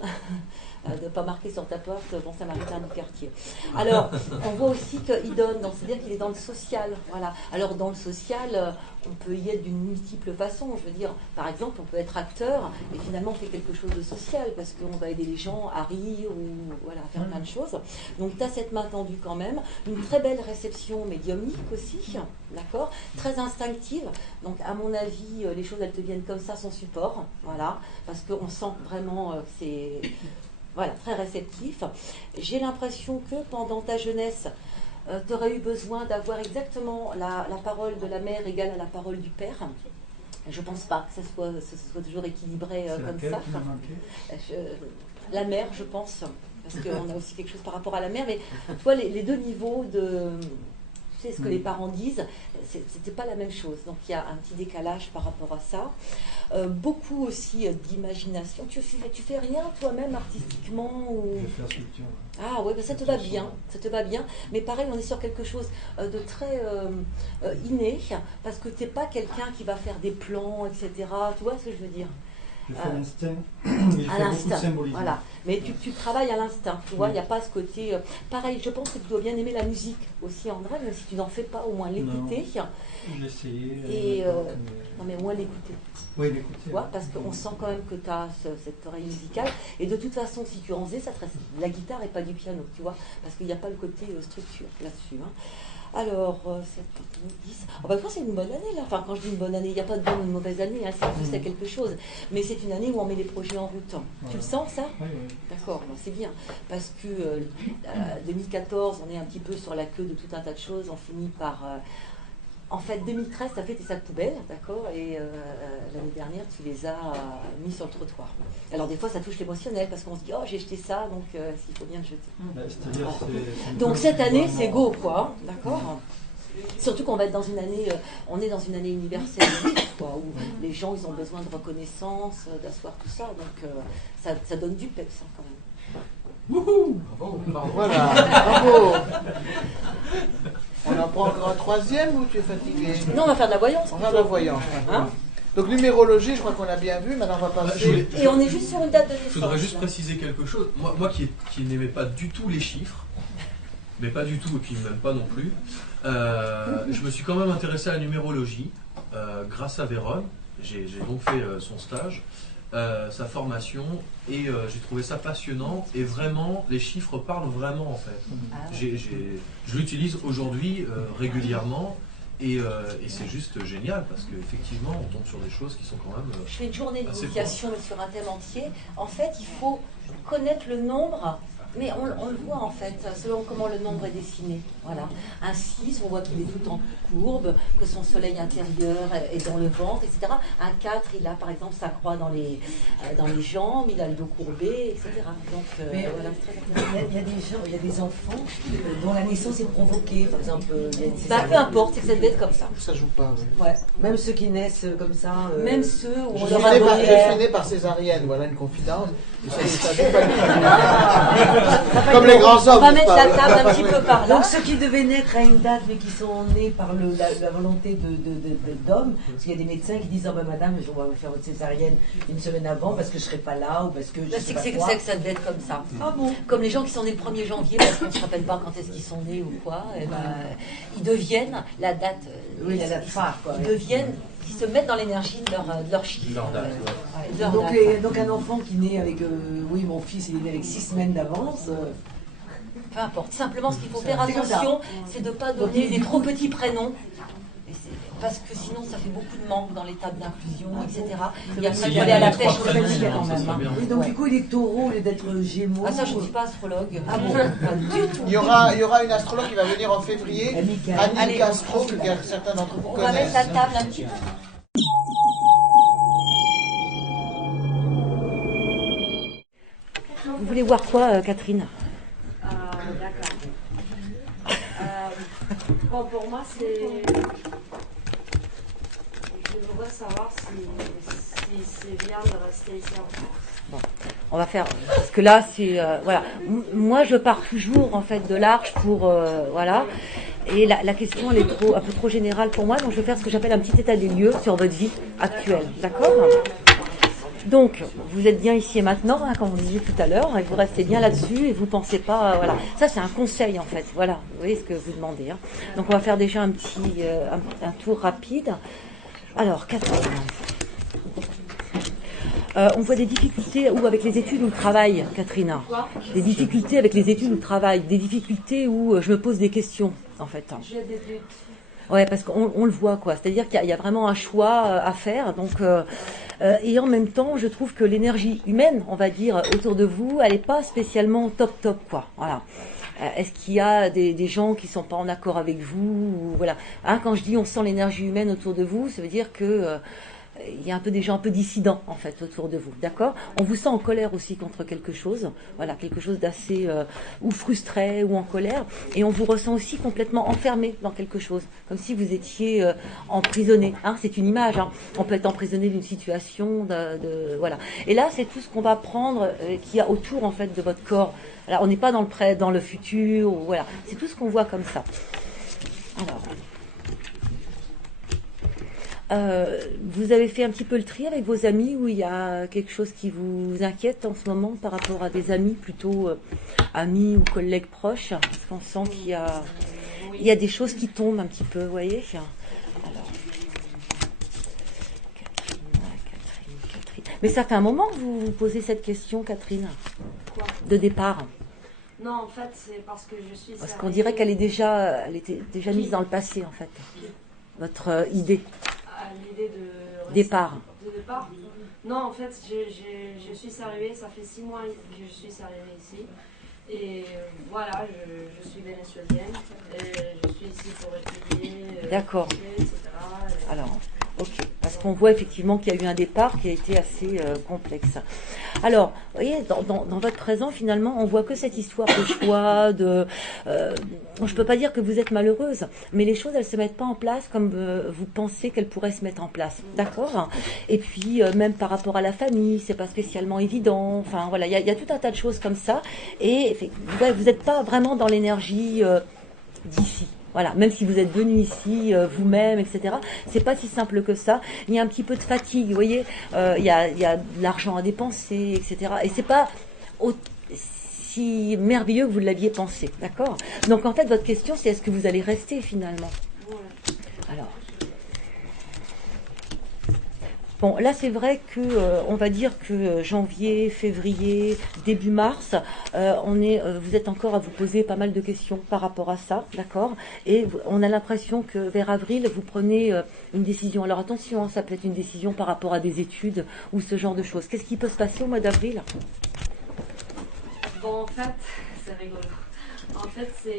de ne pas marquer sur ta porte bon samaritain du quartier. Alors, on voit aussi qu'il donne, c'est-à-dire qu'il est dans le social. Voilà. Alors, dans le social, on peut y être d'une multiple façon. Je veux dire, par exemple, on peut être acteur et finalement on fait quelque chose de social parce qu'on va aider les gens à rire ou voilà, à faire plein de choses. Donc, tu as cette main tendue quand même. Une très belle réception médiumnique aussi, d'accord ? Très instinctive. Donc, à mon avis, les choses, elles te viennent comme ça, sans support. Voilà. Parce qu'on sent vraiment que c'est... Voilà, très réceptif. J'ai l'impression que pendant ta jeunesse, tu aurais eu besoin d'avoir exactement la parole de la mère égale à la parole du père. Je ne pense pas que ce soit toujours équilibré comme ça. La mère, je pense, parce qu'on a aussi quelque chose par rapport à la mère. Mais toi, les deux niveaux de... Tu sais, ce que les parents disent, c'était pas la même chose. Donc il y a un petit décalage par rapport à ça. Beaucoup aussi d'imagination. Tu fais rien toi-même artistiquement ou... Je fais la sculpture. Ah ouais, ben ça te va bien, Mais pareil, on est sur quelque chose de très inné, parce que t'es pas quelqu'un qui va faire des plans, etc. Tu vois ce que je veux dire ? Je fais l'instinct, à l'instinct, symbolisme. voilà. Mais tu travailles à l'instinct, tu vois, il n'y a pas ce côté... pareil, je pense que tu dois bien aimer la musique aussi, André, même si tu n'en fais pas, au moins l'écouter. J'ai essayé. Et non, mais au moins l'écouter. Oui, l'écouter. Tu vois, parce qu'on sent quand même que tu as cette oreille musicale. Et de toute façon, si tu en faisais, ça serait de la guitare et pas du piano, tu vois, parce qu'il n'y a pas le côté structure là-dessus. Hein. Alors, 7, 8, 10. Oh, bah, je pense que c'est une bonne année là. Enfin, quand je dis une bonne année, il n'y a pas de bonne ou de mauvaise année, hein, c'est quelque chose. Mais c'est une année où on met les projets en route. Voilà. Tu le sens ça ? Oui, oui. D'accord, bon, c'est bien. Parce que 2014, on est un petit peu sur la queue de tout un tas de choses. On finit par. En fait, 2013, tu as fait tes sacs poubelles, d'accord, et l'année dernière, tu les as mis sur le trottoir. Alors, des fois, ça touche l'émotionnel, parce qu'on se dit, oh, j'ai jeté ça, donc il faut bien le jeter. C'est-à-dire, donc, cette année, c'est go, quoi, d'accord ? Surtout qu'on va être dans une année, on est dans une année universelle, quoi, où les gens, ils ont besoin de reconnaissance, d'asseoir tout ça, donc ça donne du peps, hein, quand même. Wouhou ! Bravo. Voilà, bravo. On en prend encore un troisième ou tu es fatigué ? Non, on va faire de la voyance. On va faire de la voyance. Hein ? Donc numérologie, je crois qu'on a bien vu, maintenant on va passer... Et on est juste sur une date de naissance. Je voudrais juste préciser quelque chose. Moi qui n'aimais pas du tout les chiffres, mais pas du tout, et puis même pas non plus, je me suis quand même intéressé à la numérologie, grâce à Véronne. J'ai donc fait son stage, sa formation, et j'ai trouvé ça passionnant, et vraiment, les chiffres parlent vraiment en fait. Je l'utilise aujourd'hui régulièrement, et c'est juste génial, parce qu'effectivement, on tombe sur des choses qui sont quand même... Je fais une journée d'initiation, mais sur un thème entier. En fait, il faut connaître le nombre. Mais on le voit en fait, selon comment le nombre est dessiné. Voilà. Un 6, on voit qu'il est tout en courbe, que son soleil intérieur est dans le ventre, etc. Un 4, il a par exemple sa croix dans les jambes, il a le dos courbé, etc. Donc voilà, c'est très intéressant. Il y a des enfants dont la naissance est provoquée, par exemple. Peu importe, c'est que ça devait être comme ça. Ça joue pas, oui. Ouais. Même ceux qui naissent comme ça. Même ceux où on je leur a donné... suis né par césarienne, voilà une confidence. Ça joue pas du tout. Comme les grands hommes. On va n'est-ce mettre pas la table un petit peu par là. Donc ceux qui devaient naître à une date mais qui sont nés par la volonté d'hommes, parce qu'il y a des médecins qui disent oh ben madame, on va vous faire votre césarienne une semaine avant parce que je serai pas là ou parce que je sais C'est pas que quoi. ça devait être comme ça. Ah bon? Comme les gens qui sont nés le 1er janvier parce qu'on ne se rappelle pas quand est-ce qu'ils sont nés ou quoi, et ben, ils deviennent la date. Oui, la date phare quoi. Ils deviennent, ils se mettent dans l'énergie de leur chiffre. Leur date, Ouais, de leur Donc, date. donc un enfant qui naît avec, oui mon fils il est né avec 6 semaines d'avance. Peu importe. Simplement, ce qu'il faut faire C'est comme ça. attention, c'est de ne pas donner des trop petits prénoms. Parce que sinon, ça fait beaucoup de manque dans les tables d'inclusion, etc. Et après, S'il il y faut a aller à la les trois pêche aux prénoms, familles. ça serait bien. Oui, donc Ouais. du coup il est taureau au lieu d'être gémeaux. Ah ça, je ne suis pas astrologue. Ah bon? Pas du tout. Il y aura une astrologue qui va venir en février, Annie Annie Allez, Castro, que certains d'entre vous On va mettre connaissent. la table un petit peu. Vous voulez voir quoi, Catherine? D'accord. Bon, pour moi, c'est. Je voudrais savoir si c'est bien de rester ici en France. On va faire parce que là c'est voilà. Moi je pars toujours en fait de l'arche pour voilà. Et la question elle est un peu trop générale pour moi, donc je vais faire ce que j'appelle un petit état des lieux sur votre vie actuelle, d'accord? Donc vous êtes bien ici et maintenant, hein, comme on disait tout à l'heure, et vous restez bien là-dessus et vous pensez pas, voilà. Ça c'est un conseil en fait, voilà. Vous voyez ce que vous demandez. Hein. Donc on va faire déjà un petit un tour rapide. Alors Catherine. On voit des difficultés ou avec les études ou le travail, Catherine. Des difficultés avec les études ou le travail, des difficultés où je me pose des questions, en fait. J'ai des doutes. Ouais, parce qu'on le voit, quoi. C'est-à-dire qu'il y a vraiment un choix à faire. Donc, et en même temps, je trouve que l'énergie humaine, on va dire, autour de vous, elle n'est pas spécialement top, quoi. Voilà. Est-ce qu'il y a des gens qui sont pas en accord avec vous ou, voilà. Hein, quand je dis on sent l'énergie humaine autour de vous, ça veut dire que il y a un peu des gens un peu dissidents en fait autour de vous, d'accord? On vous sent en colère aussi contre quelque chose, voilà, quelque chose d'assez ou frustré ou en colère, et on vous ressent aussi complètement enfermé dans quelque chose, comme si vous étiez emprisonné. Hein, c'est une image. Hein. On peut être emprisonné d'une situation, voilà. Et là, c'est tout ce qu'on va prendre qu'il y a autour en fait de votre corps. Là, on n'est pas dans le futur, voilà. C'est tout ce qu'on voit comme ça. Alors. Vous avez fait un petit peu le tri avec vos amis où il y a quelque chose qui vous inquiète en ce moment par rapport à des amis, plutôt amis ou collègues proches, parce qu'on sent qu'il y a des choses qui tombent un petit peu, vous voyez. Alors, Catherine. Mais ça fait un moment que vous vous posez cette question, Catherine, Quoi? de départ. Non, en fait, c'est parce que je suis. Parce qu'on dirait qu'elle était déjà mise dans le passé, en fait. Votre idée. L'idée de départ. De départ. Non, en fait, je suis arrivée, ça fait 6 mois que je suis arrivée ici. Et voilà, je suis vénézuélienne. Et je suis ici pour étudier. D'accord. Etc. Alors, ok. Parce qu'on voit effectivement qu'il y a eu un départ qui a été assez complexe. Alors, vous voyez, dans votre présent, finalement, on voit que cette histoire de choix, je ne peux pas dire que vous êtes malheureuse, mais les choses, elles ne se mettent pas en place comme vous pensez qu'elles pourraient se mettre en place. D'accord? Et puis, même par rapport à la famille, c'est pas spécialement évident. Enfin, voilà, il y a tout un tas de choses comme ça. Et vous n'êtes pas vraiment dans l'énergie d'ici. Voilà, même si vous êtes venu ici vous-même, etc., c'est pas si simple que ça. Il y a un petit peu de fatigue, vous voyez, il y a de l'argent à dépenser, etc. Et c'est pas si merveilleux que vous l'aviez pensé, d'accord? Donc en fait, votre question, c'est est-ce que vous allez rester finalement? Alors. Bon, là c'est vrai que on va dire que janvier, février, début mars, vous êtes encore à vous poser pas mal de questions par rapport à ça, d'accord? Et on a l'impression que vers avril vous prenez une décision. Alors attention, hein, ça peut être une décision par rapport à des études ou ce genre de choses. Qu'est-ce qui peut se passer au mois d'avril? Bon, en fait, c'est rigolo. En fait, c'est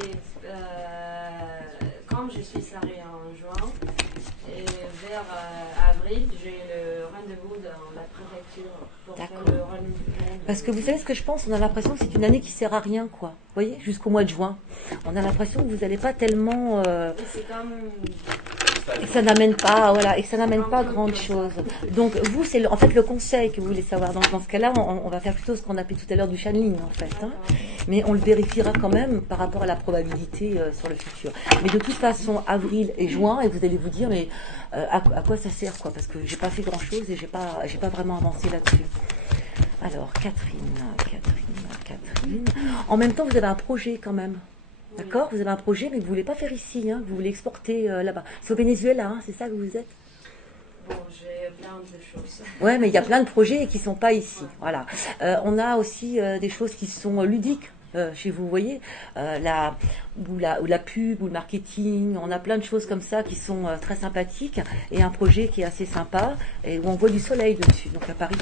comme je suis arrivée en juin. Et vers avril, j'ai le rendez-vous dans la préfecture pour faire le rendez-vous. Parce que vous savez ce que je pense, on a l'impression que c'est une année qui sert à rien, quoi. Vous voyez, jusqu'au mois de juin. On a l'impression que vous n'allez pas tellement... C'est comme Et que ça n'amène pas, voilà, et que ça n'amène pas grande chose. Donc vous, c'est en fait le conseil que vous voulez savoir. Dans ce cas-là, on va faire plutôt ce qu'on appelait tout à l'heure du channeling en fait. Hein. Mais on le vérifiera quand même par rapport à la probabilité sur le futur. Mais de toute façon, avril et juin, et vous allez vous dire, mais à quoi ça sert quoi? Parce que j'ai pas fait grand-chose et j'ai pas vraiment avancé là-dessus. Alors, Catherine. En même temps, vous avez un projet quand même. D'accord? Vous avez un projet, mais que vous ne voulez pas faire ici. Hein, vous voulez exporter là-bas. C'est au Venezuela, hein, c'est ça que vous êtes? Bon, j'ai plein de choses. Ouais, mais il y a plein de projets qui ne sont pas ici. Voilà. On a aussi des choses qui sont ludiques. Chez vous, vous voyez, ou la pub, ou le marketing, on a plein de choses comme ça qui sont très sympathiques, et un projet qui est assez sympa, et où on voit du soleil dessus. Donc à Paris,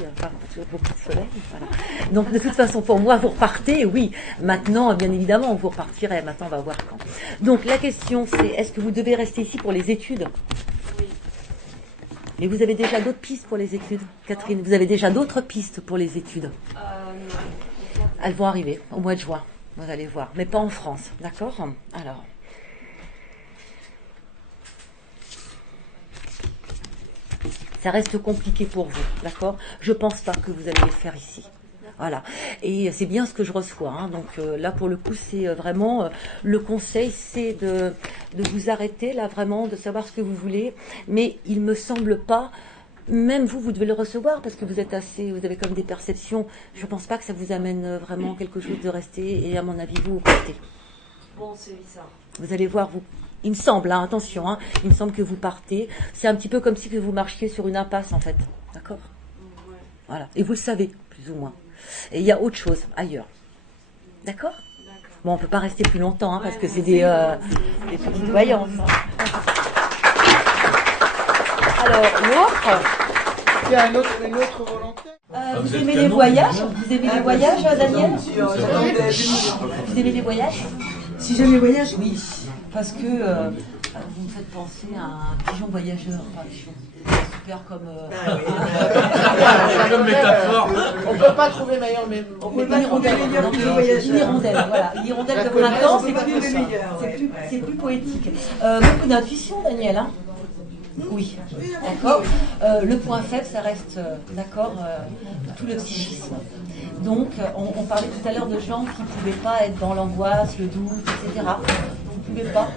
beaucoup de soleil. Voilà. Donc de toute façon, pour moi, vous repartez, oui. Maintenant, bien évidemment, vous repartirez. Maintenant, on va voir quand. Donc la question, c'est, est-ce que vous devez rester ici pour les études? Oui. Mais vous avez déjà d'autres pistes pour les études, Catherine? Vous avez déjà d'autres pistes pour les études? Non. Elles vont arriver au mois de juin, vous allez voir, mais pas en France, d'accord? Alors, ça reste compliqué pour vous, d'accord? Je pense pas que vous allez les faire ici. Voilà, et c'est bien ce que je reçois. Hein. Donc là, pour le coup, c'est vraiment le conseil, c'est de vous arrêter là, vraiment, de savoir ce que vous voulez. Mais il me semble pas. Même vous devez le recevoir parce que vous avez comme des perceptions. Je ne pense pas que ça vous amène vraiment quelque chose de rester. Et à mon avis, vous partez. Bon, c'est bizarre. Vous allez voir, il me semble, hein, attention, hein, il me semble que vous partez. C'est un petit peu comme si vous marchiez sur une impasse en fait, d'accord? Ouais. Voilà. Et vous le savez, plus ou moins. Et il y a autre chose ailleurs, d'accord? Bon, on peut pas rester plus longtemps hein, parce que c'est des petites voyances. Hein. Alors, l'autre. Il y a une autre volonté. Vous aimez les voyages? Vous aimez les voyages, Daniel? Vous aimez les voyages? Si j'aime les voyages, oui. Parce que vous me faites penser à un pigeon voyageur. Enfin, pigeon. Super comme. Comme métaphore. On ne peut pas trouver meilleur, mais on peut pas trouver Une hirondelle, voilà. Une hirondelle de printemps, c'est plus poétique. Beaucoup d'intuition, Daniel, hein? Oui, d'accord. Le point faible, ça reste, d'accord, tout le psychisme. Donc, on parlait tout à l'heure de gens qui ne pouvaient pas être dans l'angoisse, le doute, etc. Vous ne pouvez pas.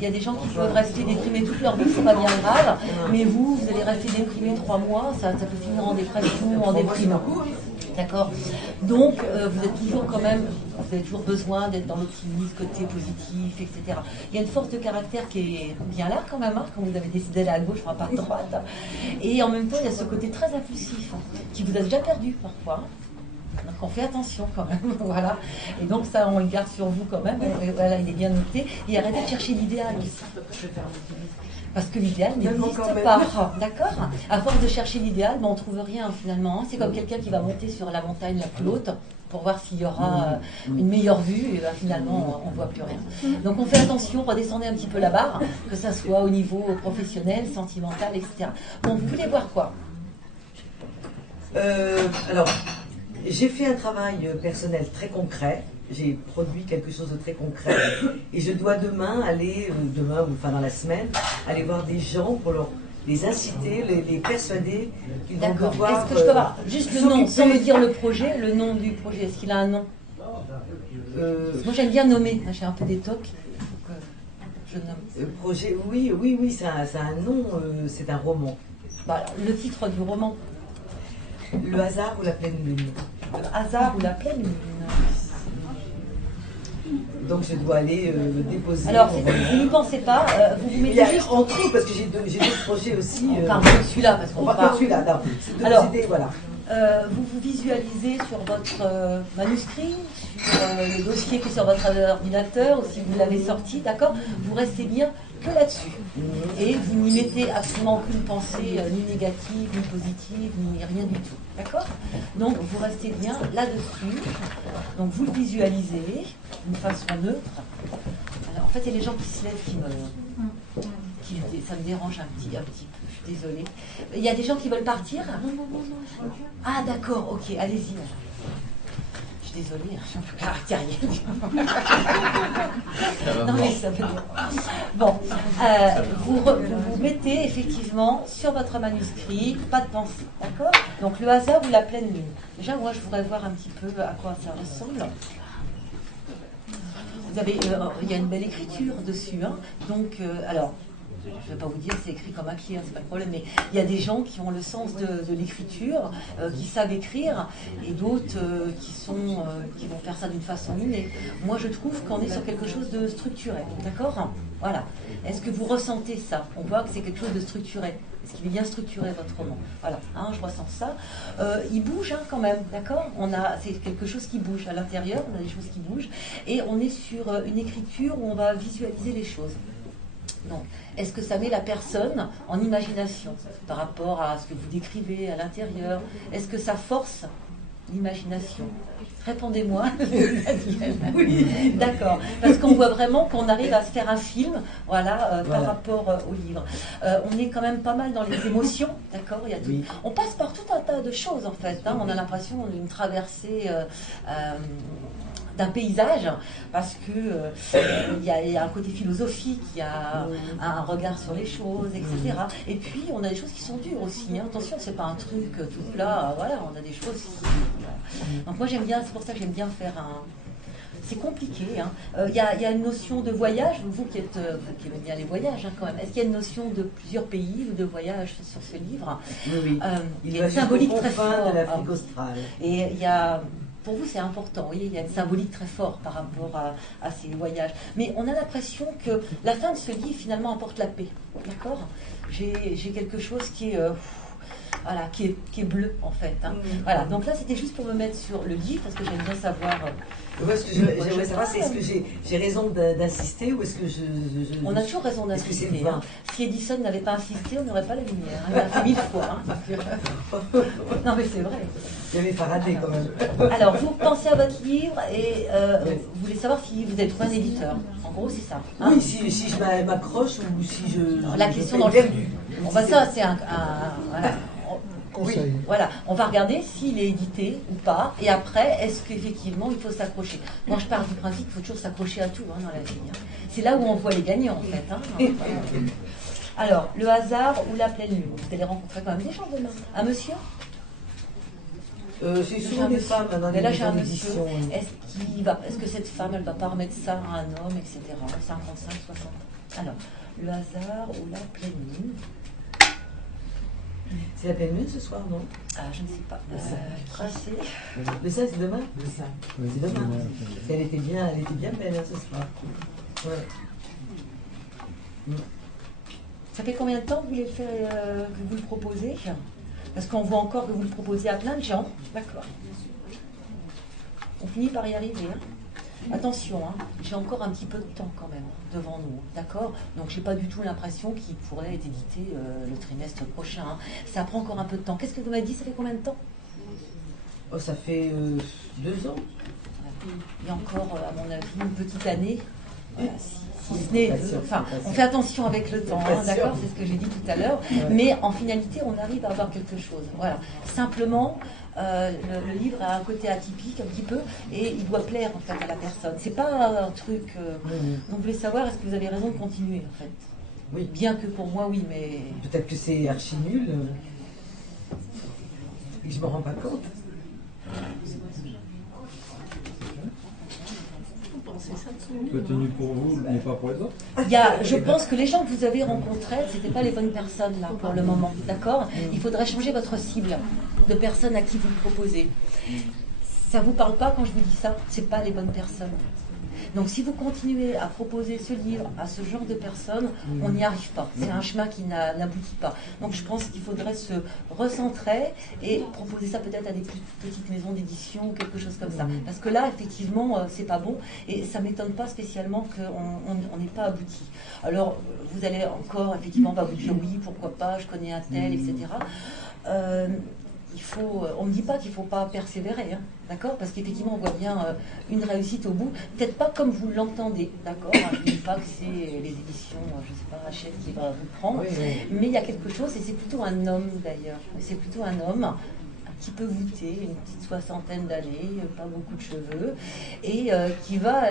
Il y a des gens qui peuvent rester déprimés toute leur vie, c'est pas bien grave. Mais vous allez rester déprimé 3 mois, ça peut finir en dépression, en déprime. D'accord. Donc, vous êtes toujours quand même, vous avez toujours besoin d'être dans l'optimisme, côté positif, etc. Il y a une force de caractère qui est bien là quand même, hein, quand vous avez décidé d'aller à gauche, pas à droite. Et en même temps, il y a ce côté très impulsif, hein, qui vous a déjà perdu parfois. Donc on fait attention quand même, voilà. Et donc ça, on le garde sur vous quand même. Et voilà, il est bien noté. Et arrêtez de chercher l'idéal aussi. Parce que l'idéal n'existe pas, d'accord? À force de chercher l'idéal, on ne trouve rien finalement. C'est comme quelqu'un qui va monter sur la montagne la plus haute pour voir s'il y aura une meilleure vue, et finalement on ne voit plus rien. Donc on fait attention, redescendez un petit peu la barre, que ça soit au niveau professionnel, sentimental, etc. Bon, vous voulez voir quoi? Alors, j'ai fait un travail personnel très concret. J'ai produit quelque chose de très concret et je dois demain aller, ou enfin dans la semaine, aller voir des gens pour les inciter, les persuader qu'ils vont devoir. Est-ce que je peux avoir juste le nom, sans me dire le projet, le nom du projet? Est-ce qu'il a un nom? Moi j'aime bien nommer, j'ai un peu des tocs, donc je nomme. Le projet, oui, ça a un nom, c'est un roman. Bah, alors, le titre du roman? Le hasard ou la pleine lune. Le hasard ou la pleine lune. Donc je dois aller le déposer. Alors, vous n'y pensez pas, vous vous mettez juste... Entre autres, parce que j'ai d'autres projets aussi. Enfin, celui-là, parce qu'on va celui-là, non. Alors, idées, voilà. Vous vous visualisez sur votre manuscrit, sur le dossier qui est sur votre ordinateur, ou si vous l'avez sorti, d'accord? Vous restez bien que là-dessus. Et vous n'y mettez absolument aucune pensée, ni négative, ni positive, ni rien du tout. D'accord? Donc vous restez bien là-dessus. Donc vous le visualisez d'une façon neutre. Alors, en fait, il y a les gens qui se lèvent ça me dérange un petit peu, je suis désolée. Il y a des gens qui veulent partir? Non. Ah d'accord, ok, allez-y. Je suis désolée, je suis un peu caractérielle. Non, mais ça veut dire. Bon, vous mettez effectivement sur votre manuscrit, pas de pensée, d'accord? Donc le hasard ou la pleine lune. Déjà, moi, je voudrais voir un petit peu à quoi ça ressemble. Vous avez, il y a une belle écriture dessus, hein. Donc, alors. Je ne vais pas vous dire c'est écrit comme un pied, hein, c'est pas le problème, mais il y a des gens qui ont le sens de l'écriture, qui savent écrire, et d'autres qui vont faire ça d'une façon innée. Moi je trouve qu'on est sur quelque chose de structuré, d'accord? Voilà. Est-ce que vous ressentez ça? On voit que c'est quelque chose de structuré. Est-ce qu'il est bien structuré votre roman? Voilà, hein, je ressens ça. Il bouge hein, quand même, d'accord? C'est quelque chose qui bouge à l'intérieur, on a des choses qui bougent, et on est sur une écriture où on va visualiser les choses. Donc, est-ce que ça met la personne en imagination par rapport à ce que vous décrivez à l'intérieur? Est-ce que ça force l'imagination? Répondez-moi. Oui, d'accord. Parce qu'on voit vraiment qu'on arrive à se faire un film, voilà, par rapport au livre. On est quand même pas mal dans les émotions, d'accord? On passe par tout un tas de choses en fait. Hein. On a l'impression d'une traversée. D'un paysage, parce que il y a un côté philosophique, il y a un regard sur les choses, etc. Et puis on a des choses qui sont dures aussi. Hein. Attention, c'est pas un truc tout plat. Voilà, on a des choses. Donc moi j'aime bien, c'est pour ça que j'aime bien faire un. C'est compliqué. Hein. Y a une notion de voyage. Vous qui aimez bien les voyages, hein, quand même. Est-ce qu'il y a une notion de plusieurs pays ou de voyage sur ce livre? Oui. Il y a une symbolique très forte. De l'Afrique australe. Et il y a. Pour vous, c'est important, vous voyez, il y a une symbolique très forte par rapport à ces voyages. Mais on a l'impression que la fin de ce livre, finalement, apporte la paix. D'accord? J'ai quelque chose qui est, voilà, qui est bleu, en fait. Hein. Voilà, donc là, c'était juste pour me mettre sur le livre, parce que j'aime bien savoir... Moi, ce que j'aimerais savoir, c'est est-ce que j'ai raison d'insister ou est-ce que On a toujours raison d'insister. Hein. Si Edison n'avait pas insisté, on n'aurait pas la lumière. Hein. Il l'a fait 1000 fois. Hein. Non, mais c'est vrai. Il y avait Faraday quand même. Alors, vous pensez à votre livre et vous voulez savoir si vous avez trouvé un éditeur. En gros, c'est ça. Hein. Oui, si je m'accroche ou si je... La question dans le perdu. Bon, bah, ça, c'est un voilà. Oui, voilà, on va regarder s'il est édité ou pas, et après, est-ce qu'effectivement il faut s'accrocher? Moi je pars du principe qu'il faut toujours s'accrocher à tout hein, dans la vie. Hein. C'est là où on voit les gagnants en fait. Hein. Alors, le hasard ou la pleine lune? Vous allez rencontrer quand même des gens demain. Un monsieur? C'est souvent des femmes dans les là j'ai un monsieur. éditions. Est-ce que cette femme elle va pas remettre ça à un homme, etc. 55, 60. Alors, le hasard ou la pleine lune? C'est la pleine lune ce soir, non? Ah, je ne sais pas. Tracé. Le 16, c'est demain? Oui, c'est demain. Elle était bien belle hein, ce soir. Ouais. Ça fait combien de temps que vous voulez faire, que vous le proposez? Parce qu'on voit encore que vous le proposez à plein de gens. D'accord. On finit par y arriver. Hein. Attention, hein, j'ai encore un petit peu de temps quand même devant nous, d'accord? Donc j'ai pas du tout l'impression qu'il pourrait être édité le trimestre prochain. Hein. Ça prend encore un peu de temps. Qu'est-ce que vous m'avez dit? Ça fait combien de temps? Oh, ça fait 2 ans. Il y a encore, à mon avis, une petite année. Voilà, si ce n'est, enfin, on fait attention avec le temps, hein, d'accord? C'est ce que j'ai dit tout à l'heure. Ouais. Mais en finalité, on arrive à avoir quelque chose. Voilà. Simplement, le livre a un côté atypique un petit peu et il doit plaire en fait à la personne. C'est pas un truc. Donc, je voulais savoir, est-ce que vous avez raison de continuer en fait? Oui. Bien que pour moi, oui, mais. Peut-être que c'est archi nul. Et que je me rends pas compte. Peut-être nul pour vous, mais pas pour les autres. Je pense que les gens que vous avez rencontrés, c'était pas les bonnes personnes là pour le moment, d'accord? Il faudrait changer votre cible de personnes à qui vous le proposez. Ça vous parle pas quand je vous dis ça? C'est pas les bonnes personnes. Donc si vous continuez à proposer ce livre à ce genre de personnes, on n'y arrive pas. C'est un chemin qui n'aboutit pas. Donc je pense qu'il faudrait se recentrer et proposer ça peut-être à des plus petites maisons d'édition ou quelque chose comme ça. Parce que là, effectivement, c'est pas bon et ça m'étonne pas spécialement qu'on n'ait pas abouti. Alors, vous allez encore, effectivement, on va vous dire oui, pourquoi pas, je connais un tel, etc. On ne me dit pas qu'il ne faut pas persévérer, hein, d'accord? Parce qu'effectivement, on voit bien une réussite au bout. Peut-être pas comme vous l'entendez, d'accord? Je ne dis pas que c'est les éditions, je ne sais pas, Hachette qui va vous prendre. Oui. Mais il y a quelque chose, et c'est plutôt un homme d'ailleurs. C'est plutôt un homme petit peu voûté, une petite 60aine d'années, pas beaucoup de cheveux, et qui va...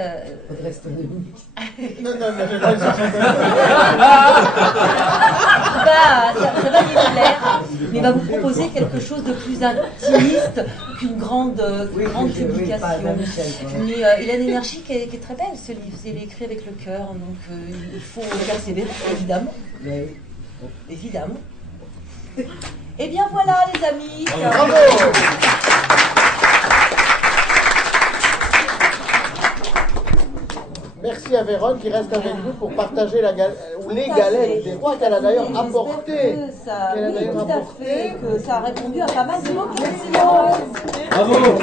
Non, non, mais je ça va lui plaire, mais va vous proposer quelque chose de plus intimiste qu'une grande publication. Mais il a une énergie qui est très belle, ce livre. Il est écrit avec le cœur, donc il faut persévérer, évidemment. Évidemment. Eh bien voilà, les amis. Bravo. Merci à Vérone qui reste avec nous pour partager les galettes des rois qu'elle a d'ailleurs apportées. Oui, tout à fait, que ça a répondu à pas mal de vos questions. Bravo.